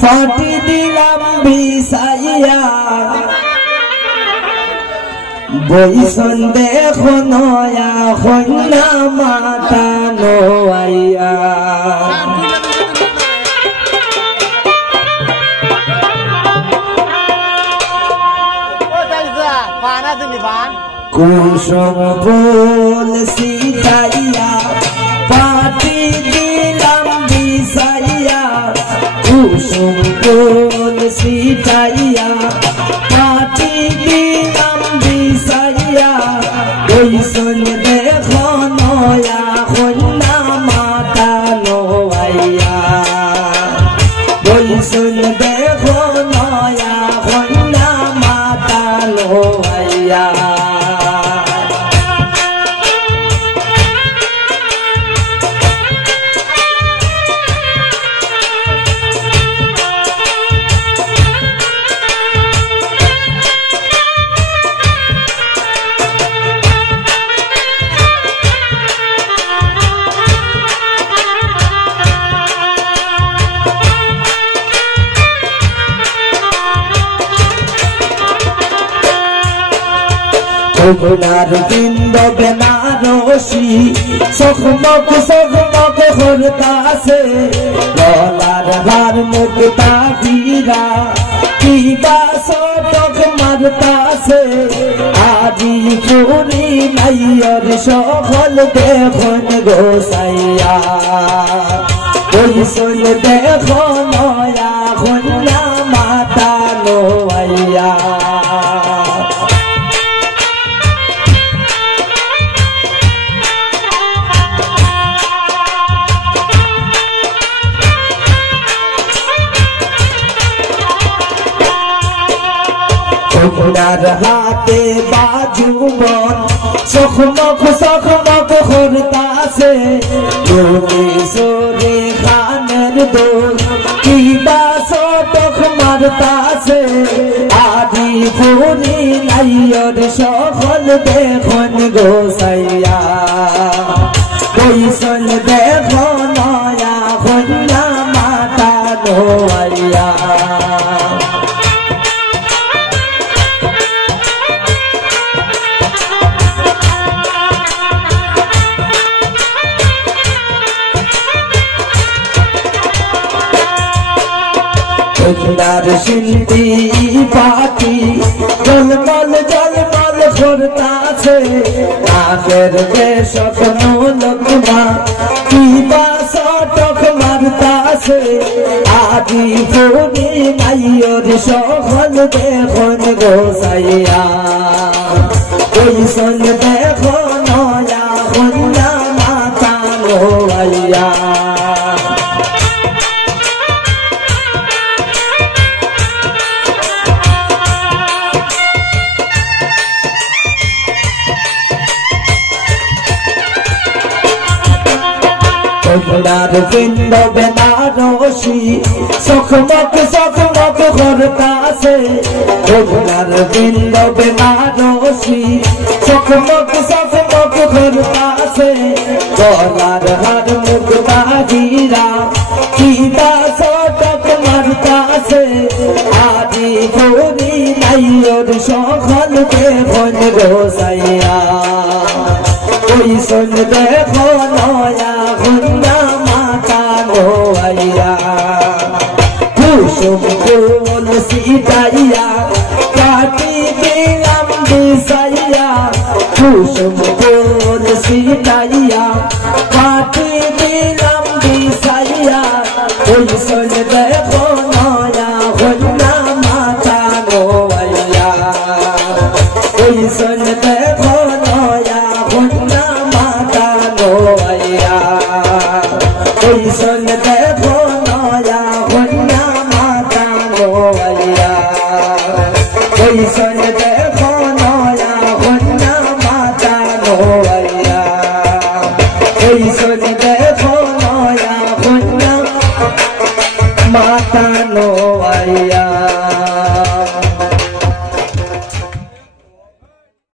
ফাটি দিলাম বিছাইয়া বইসন দেখো নয়া হন্যা মাতা নোয়াইয়া কুসুম ফুল সিটাইয়া পাটি দিলাম বিছাইয়া কুসুম ফুল সিটাইয়া পাটি দিলাম বিছাইয়া বইসন দেখো নয়া হন্যা মাতা নোয়াইয়া বইসন দেখো নয়া হন্যা মাতা নোয়াইয়া সোনার বৃন্দ বেনারসি চকমক চকমক করতাছে গলার হার মুক্তা হীরা কিবা চটক মারতাছে আজি পুরি নাইয়র সকল দেখুন গোসাইয়া বইসন দেখো নয়া হন্যা মাতা নোয়াইয়া ওনার হাতে বাজুবন চকমক চকমক করতাছে সরে খানের দোল কিবা চটক মারতাছে আদি পুরি নাইয়র সকল দেখুন গোসাইয়া বইসন দেখো নয়া হন্যা মাতা নোয়াইয়া সোনার শিল্পী পাটি জলমল জলমল করতাছে আগের দেশক লোকমা কিবা চটক মারতাছে আদি পুরি নাইয়র সকল দেখুন গোসাইয়া বইসন দেখো নয়া হন্যা মাতা নোয়াইয়া সোনার বৃন্দ বেনারসি চকমক চকমক করতাছে সোনার বৃন্দ বেনারসি চকমক চকমক করতাছে গলার হার মুক্তা হীরা কিবা চটক মারতাছে আদি পুরি নাইয়র সকল দেখুন গোসাইয়া বইসন দেখো নয়া হন্যা মাতা নোয়াইয়া কুসুম ফুল সিটাইয়া পাটি দিলাম বিছাইয়া কুসুম ফুল সিটাইয়া পাটি দিলাম বিছাইয়া বইসন দেখো নয়া হন্যা মাতা নোয়াইয়া বইসন দেখো নয়া হন্যা মাতা নোয়াইয়া